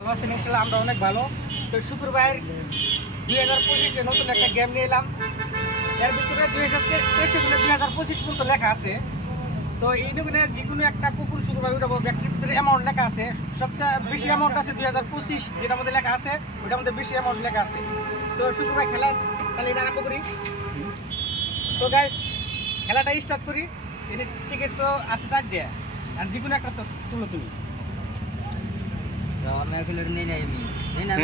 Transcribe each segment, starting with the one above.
ইনশাআল্লাহ আমরা অনেক ভালো। তো শুক্রবার 2025 নতুন একটা গেম নিয়ে এলাম। এর ভিতরে 2023 পর্যন্ত লেখা আছে। তো এই নিয়ে যে কোনো একটা কুপন শুক্রবার উঠাবো। ব্যাগটির ভিতরে অ্যামাউন্ট লেখা আছে, সবচেয়ে বেশি অ্যামাউন্ট আছে 2025, যেটার মধ্যে লেখা আছে ওটার মধ্যে বেশি অ্যামাউন্ট লেখা আছে। তো শুক্রবার খেলা তাহলে এটা আরম্ভ করি। তো গাইস খেলাটা স্টার্ট করি। এর টিকিট তো আছে 4 দিয়ে, আর যে কোনো একটা তো তুলো তুমি। मैं खुले नहीं नहीं मी नहीं ना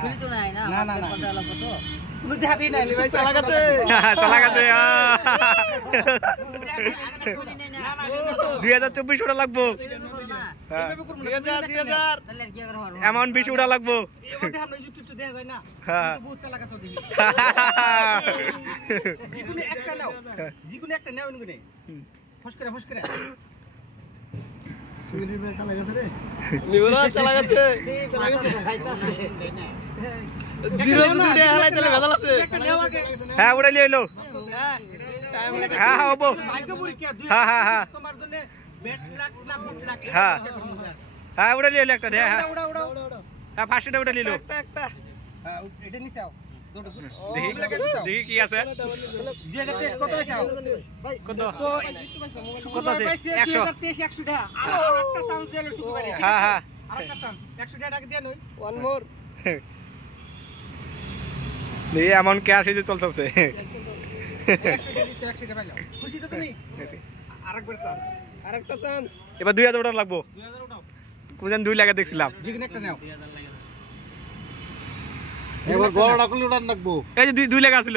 खुली तो नहीं ना ना पता वाला फोटो কোনো দেখা দেই না ভাই, চালা গেছে खुली नहीं ना 2024 ওটা লাগবো, এভাবে করব না 2000 তাহলে কি করব এমন 20 ওটা লাগবো। এই মধ্যে আমরা ইউটিউব তো দেখা যায় না, হ্যাঁ বহুত চালা গেছে দেখি। যে কোনো একটা নাও নিগুনে ফস করে নিউরা চালা গেছে জিরো দুটো হালাই তাহলে ভেজাল আছে। একটা নাও আগে। হ্যাঁ ওটা নিয়ে এলো। হ্যাঁ হ্যাঁ হবো। ভাগ্য পরীক্ষা দুই হ্যাঁ তোমার জন্য ব্যাট লাখ না বুট লাখ। হ্যাঁ হ্যাঁ ওটা নিয়ে এলো একটা দে। হ্যাঁ উড়া হ্যাঁ ফার্স্টটা ওটা নিয়ে এলো। হ্যাঁ এটা নিছাও দুটো দেখি কি আছে। 2023 কত আছে ভাই? কত তো কত আছে? 100 2023 100 টাকা। আর একটা চান্স দিলো শুক্রবারে। হ্যাঁ হ্যাঁ আরেকটা চান্স 100 টাকা দিয়ে নই। ওয়ান মোর দেখি এমন ক্যাশ হয়ে চলছে 100 টাকা পাইলাম। খুশি তো তুমি? আরেকবার চান্স। আরেকটা চান্স। এবার 2000 টাকা লাগবো। 2000 উঠাও। কোনদিন 2 লাখ দেখছিলাম। যেখানে একটা নাও। এবার বড় ডাকলি উড়ান রাখবো। এই যে 2 লাখ আছিল।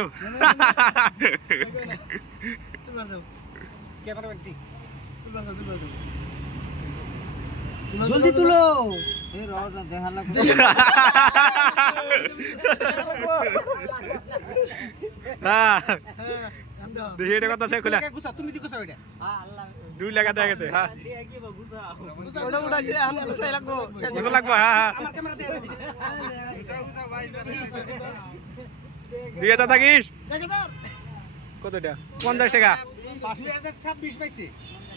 ক্যামেরাম্যান ঠিক। জলদি তুলো। ए रोड ना देखा लग হ্যাঁ দেখি এটা কথা আছে খুলে। গুছা তুমি দি গুছা ওইটা। হ্যাঁ আল্লাহ 2 লাখ দেখা গেছে। হ্যাঁ কি গুছা। ওটা উঠাইছে আমি গুছাই লাগবো। গুছা লাগবো। হ্যাঁ হ্যাঁ আমার ক্যামেরা দিয়ে গুছা ভাই। 2000 থাকিস কতটা 50 টাকা 2026 পাইছে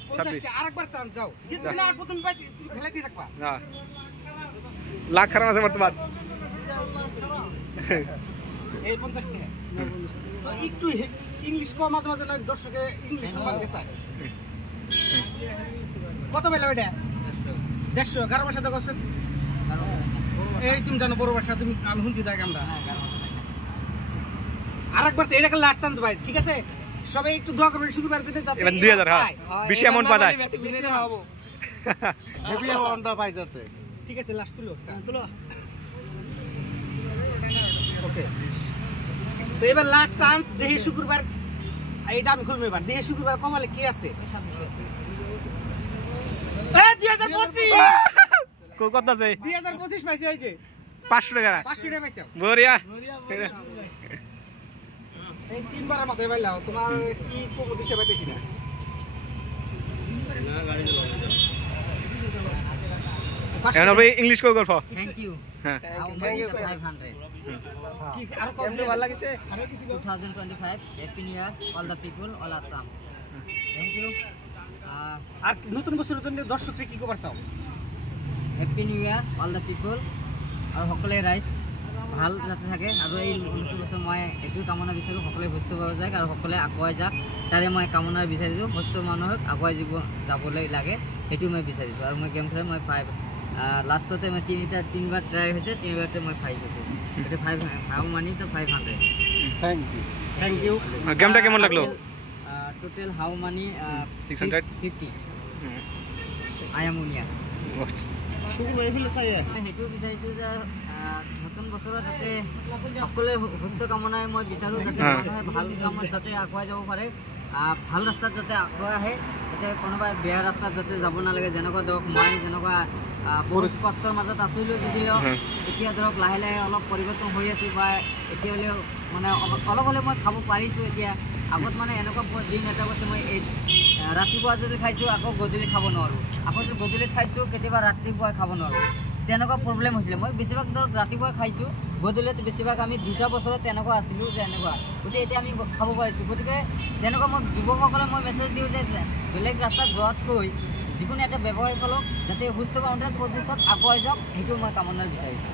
50 টাকা। আরেকবার চান্স যাও। জিতবে না আর প্রথম পাই তুমি খেলাইতে থাকবা। হ্যাঁ লাখ খারাপ আছে বর্তমান। এই 50 টাকা। তো একটু ইংলিশ কম মাঝে মাঝে নয়, দর্শকে ইংলিশ কম লাগে স্যার। কত বেলা ওইটা? 150 গারো ভাষা তো করছেন। এই তুমি জানো বড় ভাষা, তুমি আমি শুনছি দেখ আমরা। আরেকবার তো এটা লাস্ট চান্স ভাই, ঠিক আছে? সবাই একটু দোয়া করবেন শুক্রবার দিনে যাতে এবার 2000 হ্যাঁ বেশি অ্যামাউন্ট পায়। হেভি অ্যামাউন্টটা পাই যাতে। ঠিক আছে লাস্ট তুলো ওকে। তো এবার লাস্ট চান্স দেহে শুক্রবার। এইটা আমি খুলবো এবার। দেহে শুক্রবার কমালে কি আছে? 2025 কত আছে? 2025 পাইছে। এই যে 500 টাকা 500 টাকা পাইছে। বরিয়া। এই তিনবার মাথায় পাইলাও। তোমার কি কোন দিশে পাইতেছি না। এখন ভাই ইংলিশ কই গল্প। थैंक यू হ্যাঁ हाउ मच 500 কি আর কম ভালো লাগিছে? 2025 happy new year all the people all Assam thank you আর নতুন বছরের জন্য দর্শককে কি কবার চাও? Happy new year all the people আৰু সকলে ৰাইজ ভাল যাতে থাকে। আৰু এই নতুন বছৰ মই এইটো কামনা বিচাৰোঁ সকলে সুস্থ হৈ যাওক আৰু সকলে আগুৱাই যাওক। তাৰে মই কামনা বিচাৰিছোঁ সুস্থ মানুহক আগুৱাই যাবলৈ লাগে, সেইটো মই বিচাৰিছোঁ। আৰু মই গেম খেলাই মই 5 লাষ্টতে মই তিনিবাৰ ট্ৰাই হৈছে, তিনিবাৰতে মই 5 গৈছোঁ। এতিয়া 5 হাউ মানি তো 500 থ্যাংক ইউ। গেমটা কেমন লাগলো? টোটেল হাউ মানি 650 আই এম উনিয়া। শুক্রবার এফিলে চাই সেইটো বিচাৰিছোঁ যে নতুন বছৰত যাতে সকলোৱে সুস্থ কামনাই মই বিচাৰোঁ যাতে মানুহে ভাল কামত যাতে আগুৱাই যাব পাৰে, ভাল ৰাস্তাত যাতে আগুৱাই আহে, যাতে কোনোবাই বেয়া ৰাস্তাত যাতে যাব নালাগে। যেনেকুৱা ধৰক মই যেনেকুৱা বহুত কষ্টৰ মাজত আছিলোঁ, যদিও এতিয়া ধৰক লাহে লাহে অলপ পৰিৱৰ্তন হৈ আছোঁ, বা এতিয়া হ'লেও মানে অলপ হ'লেও মই খাব পাৰিছোঁ। এতিয়া আগত মানে এনেকুৱা দিন এটা কৈছে মই এই ৰাতিপুৱা যদি খাইছোঁ আকৌ গধূলি খাব নোৱাৰোঁ, আকৌ যদি গধূলিত খাইছোঁ কেতিয়াবা ৰাতিপুৱাই খাব নোৱাৰোঁ। তেনেকুৱা প্ৰব্লেম হৈছিলে। মই বেছিভাগ ধৰক ৰাতিপুৱা খাইছোঁ, গধূলিত বেছিভাগ আমি 2টা বছৰত তেনেকুৱা আছিলোঁ যে এনেকুৱা। গতিকে এতিয়া আমি খাব পাৰিছোঁ। গতিকে তেনেকুৱা মই যুৱকসকলে মই মেছেজ দিওঁ যে বেলেগ ৰাস্তাত যোৱাতকৈ যিকোনো এটা ব্যৱসায়ীসকলক যাতে সুস্থ বাউণ্ডাৰী প্ৰচেছত আগুৱাই যাওক সেইটো মই কামনা বিচাৰিছোঁ।